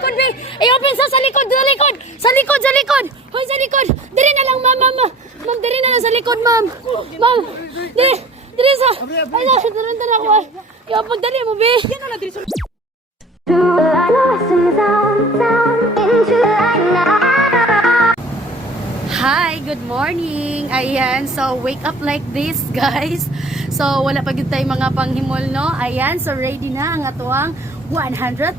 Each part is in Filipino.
likod, be. I-open sa likod, sa likod. Sa likod, sa likod. Hoy, sa likod. Diri na lang, ma'am, ma'am. Ma'am, diri na lang sa likod, ma'am. Ma'am, diri sa. Ay, daran ako. Pagdali mo, be. Yan na lang, diri sa. Hi, good morning. Ayan, so wake up like this, guys. So wala pa gyud tay mga panghimol, no? Ayan, so ready na ang atuang 100,000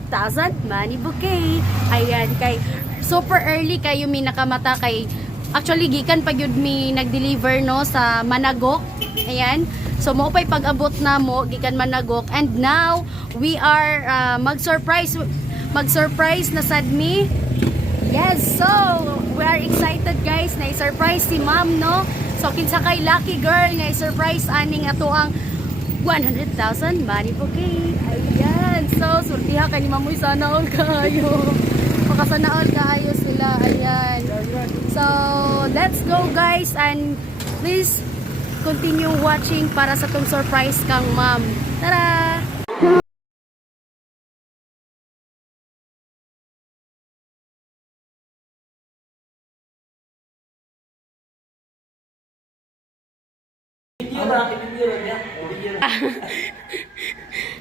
money bouquet. Ayan, kay super early kayo mi nakamata kay actually gikan pa gyud mi nag-deliver, no, sa Managok. Ayan. So mo pay pag-abot na mo gikan Managok, and now we are mag-surprise na sad mi. Yes, so we are excited, guys, na i-surprise si ma'am, no? So kinsa kay lucky girl nga i-surprise aning ato ang 100,000 money bouquet. Ayan, so sultiha kay ni mamoy, sana all kayo. Makasana all kayo sila. Ayan. So let's go, guys, and please continue watching para sa tong surprise kang ma'am. Tara!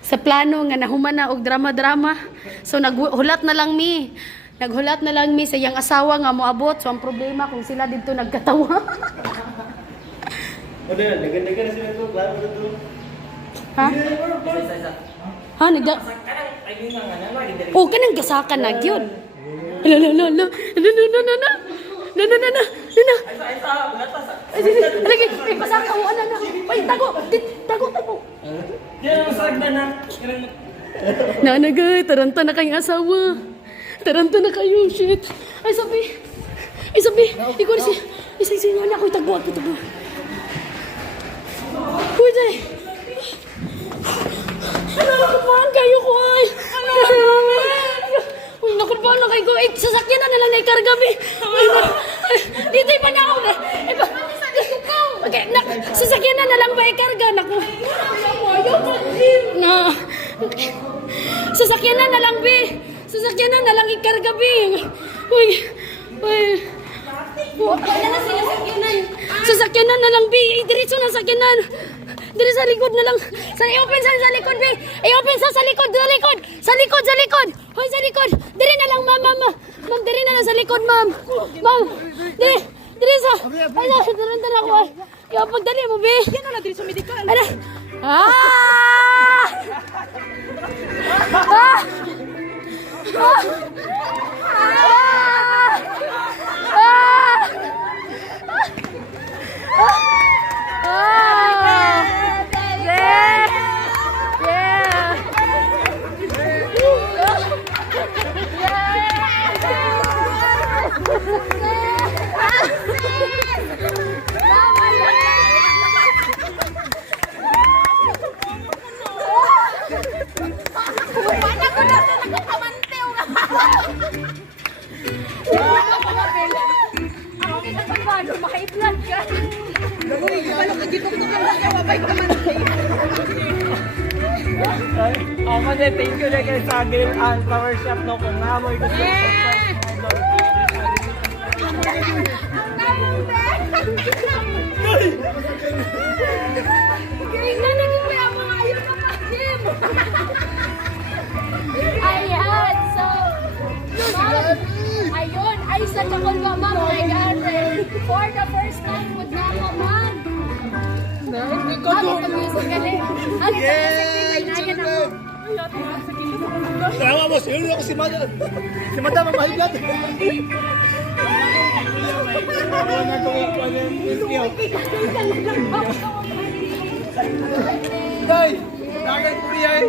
Sa plano nga nahuman na og drama-drama. So naghulat na lang mi. Naghulat na lang mi sa iyang asawa nga moabot. So ang problema kung sila dito nagkatawa. Ano yan? Naganda-ganda na sila ito. Klaro na ito. Ha? Ha? Oh, kanang gasakan na gyud. Lala. Lagi, pasaka o ana na. Ay, tago. Yan ang sagda na. Nanagay, taranta na kayong asawa. Taranta na kayo, shit. Ay, sabi. Ikaw na si. Isa nga na ako, itagbuhan ko. Uy, day. Nakurbahan kayo ko, ay. Uy, nakurbahan na kayo ko. Eh, sasakyan na lang na ikarga, be. Dito pa na ako, be. Okay, sasakyan na lang ba ikarga? Naku. Na. Sasakyan na lang, be. Sasakyan na lang ikarga, be. Uy. Sasakyan na lang, be. Diretso na sakyanan. Diri sa likod na lang. I-open sa likod, be. I-open sa likod, sa likod. Sa likod. Hoy, sa likod. Diri na lang, ma'am. Ma'am, diri na lang sa likod, ma'am. Ma'am, diri sa. Ay, daran ako. Pagdali mo, be. Yan na lang, diri sa medical. Ano? Ako din, thank you na kay Sagil and Flower Shop, no, kung namoy gusto Ayan, so ayun, ay sa chakol ka, ma'am, my girlfriend. For the first time, would na ka, ma'am. Ano music ka din? Ano music din? Tawa mo, sino ako si Madam? Si Madam ang mahigad. Day, dagat po yan.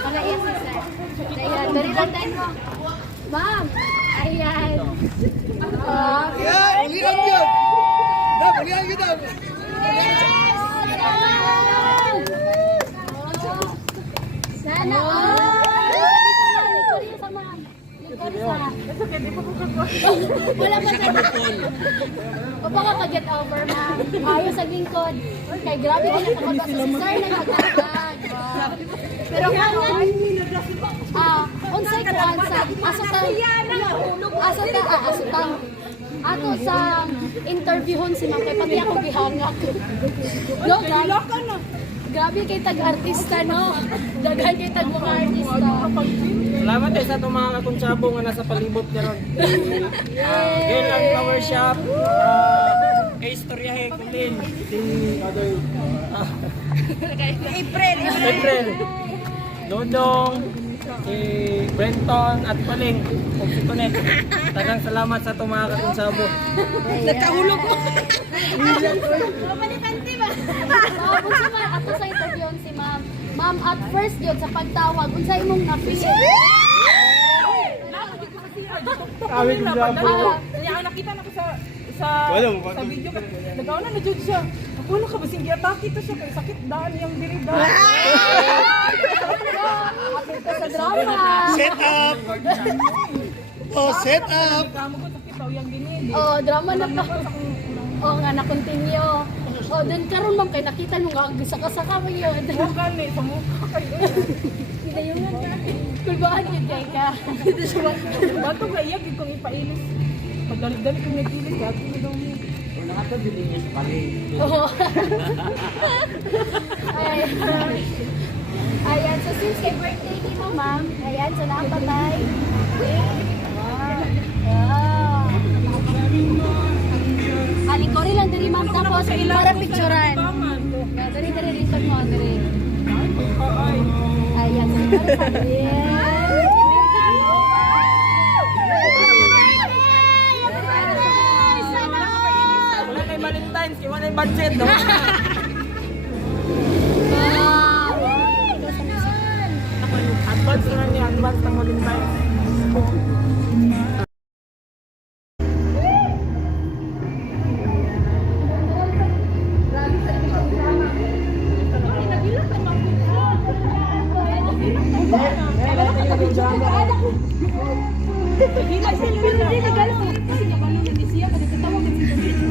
Mga yes, sir. Ayan, dari lang tayo mo. Ma'am, ayan. Yan, ulihan yun. Dam, ulihan yun, Dam. Sana all! Wala pa sa o baka ka-get over, ma'am. Ayos sa lingkod. Kay grabe ko nakakabasa si sir na magkakag. Pero ngayon, unsay ato sa interviewon si Ma'am kay pati ako gihangak. No, grabe kay tag-artista, no? Daghan kay tag mga artista. Salamat sa itong mga kakuntsabo nga nasa palibot niya ron. Girl and Flower Shop, kay Istoryahe Kulin, si April, Dodong, si Brenton at Paling, o si Tonet. Tagang salamat sa itong mga kakuntsabo. Nagkahulog ko. Kung si Ma'am, ato sa interviewon si Ma'am. Ma'am, at first yun, sa pagtawag, unsa imong na-feel? Kawit ng jabo. Nakita na ko sa video ka. Nagawa na jud siya. Ako na ka basing giatake to siya kay sakit daan yang diri daan. Apil ka sa drama. Set up. Oh, set up. Kamo ko sakit daw yang dinidi. Oh, drama na pa. Oh, nga na-continue. Oh, then karon ma'am, kay nakita nyo nga, saka-saka mo yun. Mo gani sa mukha kay. Pinayungan ka. Kulbaan yun kay ka. Bato ka iya gid kong ipailis. Pagdali-dali kong nagilis gagi na daw mo. Oo. Ayan, so since kay birthday ni mo, ma'am, ayan, so nakapatay. Wow. Alikori lang diri, ma'am, tapos para picturean. Dari, lipad mo, dari. Ayan, so para sa Wala na yung Valentine's, wala na yung budget. No? Advance na niya, advance ng Valentine's.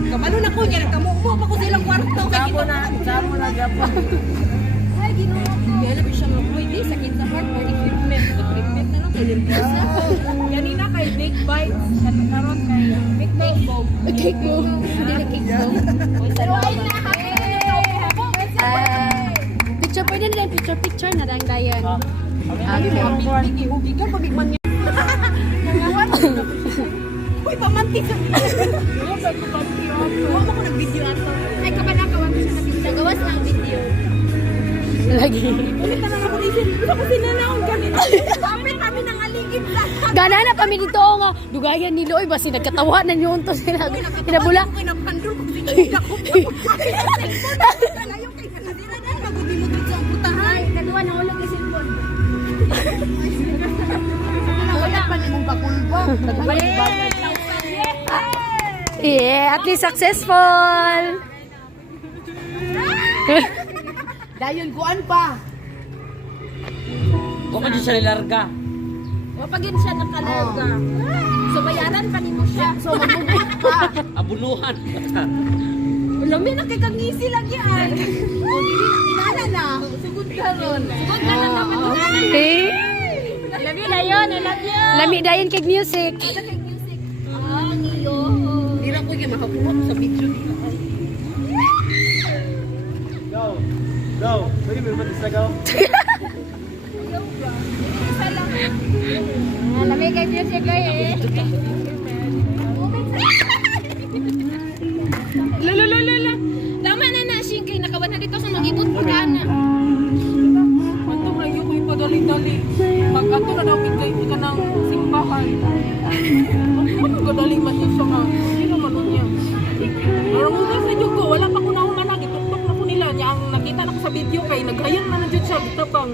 Kamano na ko niya, nagkamumo pa ko sa ilang kwarto. Sabo na, Japon. Ay, ginoo ko. Kaya na siya nga pwede, sakit sa heart or equipment. Equipment na lang, kay Limpias na. Ganina kay Big Bites, karon kay Big Bang Bomb. Cake mo. Hindi na cake mo. Pero ay na Picture, pwede na lang picture na lang dayan. Bigi ka, pabigman niya. Uy, pamanti sa Huwag mo ko nag-video ato. Ay, kapanakawan ko siya nag-video. Nagawas ng video. Lagi. Ulit na lang ako isip. Gusto ko sinanaon ganito. Kami kami nang aligid sa. Gana na kami dito nga. Dugayan ni Loy, basi nagkatawanan yun to sila. Pinabula. Ako kinapandol ko sinunod ako. Kalayo kay kanadira na. Magudimugid sa putahan. Kaduwa na ulog yung cellphone. Wala pa nimong pakulba. Yeah, at least successful. Dayon kuan pa. Kung ka siya nilarga. Wapagin siya nakalarga. So bayaran pa nimo siya. So magbubuhat pa. Abunuhan. Lami na kay kangisi lagi ay. O dili na kilala na. Sugod ka ron. Wag na lang naman. Eh, Lami na yun, I love you. lami dayon kay music. Ah, niyo. Di na ko yung makakuha ko sa video dito. Go. Pwede mo naman isa go. Lami kay music eh. Lala. Tama na sing kay nakawan na dito sa magibot ko na. Anto lang yung ipadali-dali. Pag ato na daw bigay ka ng simbahan. Pagkadali man siya nga. Sino man niya. Pero muna sa dyan ko, wala pa ko na humanag. Itutok na ko nila. Niya ang nakita na ko sa video kay naghayang na dyan siya. Bitapang.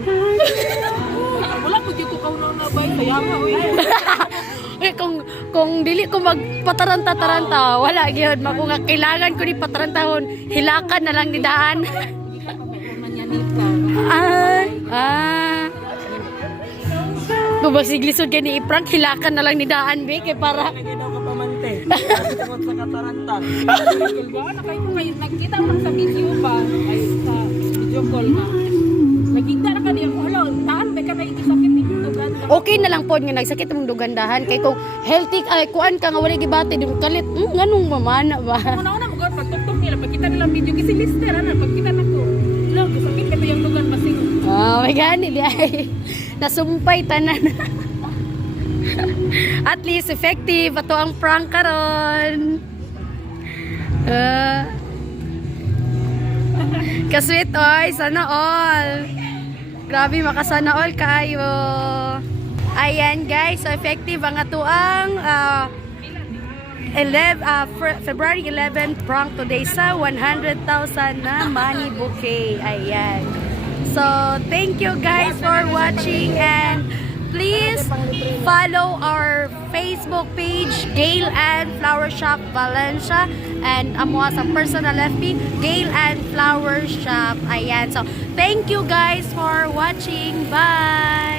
Wala ko dyan ko kaunaw na bay. Kaya nga, Eh, kung dili ko magpataranta-taranta, wala gyud mako nga kailangan ko ni patarantahon, hilakan na lang ni daan. Kung magsiglisod kay ni iprank, hilakan na lang ni daan be kay para Lagi daw ka pamante. Sagot sa kataranta. Nagkita mo sa video ba? Ay, sa video call na. Nagkita na ka niya. Hello, taan ba ka na ikisakit dito ganda? okay na lang po nga nagsakit mong dugandahan kay kung healthy ay kuan ka nga wala gibati di mo kalit nganong mamana ba. Una-una mo pag tuktok nila, pagkita nila video kasi lister ana, pagkita nako. Log, sakit ka yung lugar masing. Oh my god, di ay nasumpay tanan. At least effective ato ang prank karon. Kasweet oy, sana all. Grabe makasana all kayo. Ayan guys, so effective ang atuang February 11 prank today sa 100,000 na money bouquet. Ayan. So, thank you guys for watching and please follow our Facebook page, Gail and Flower Shop Valencia, and amo sa personal FB, Gail and Flower Shop. Ayan. So, thank you guys for watching. Bye!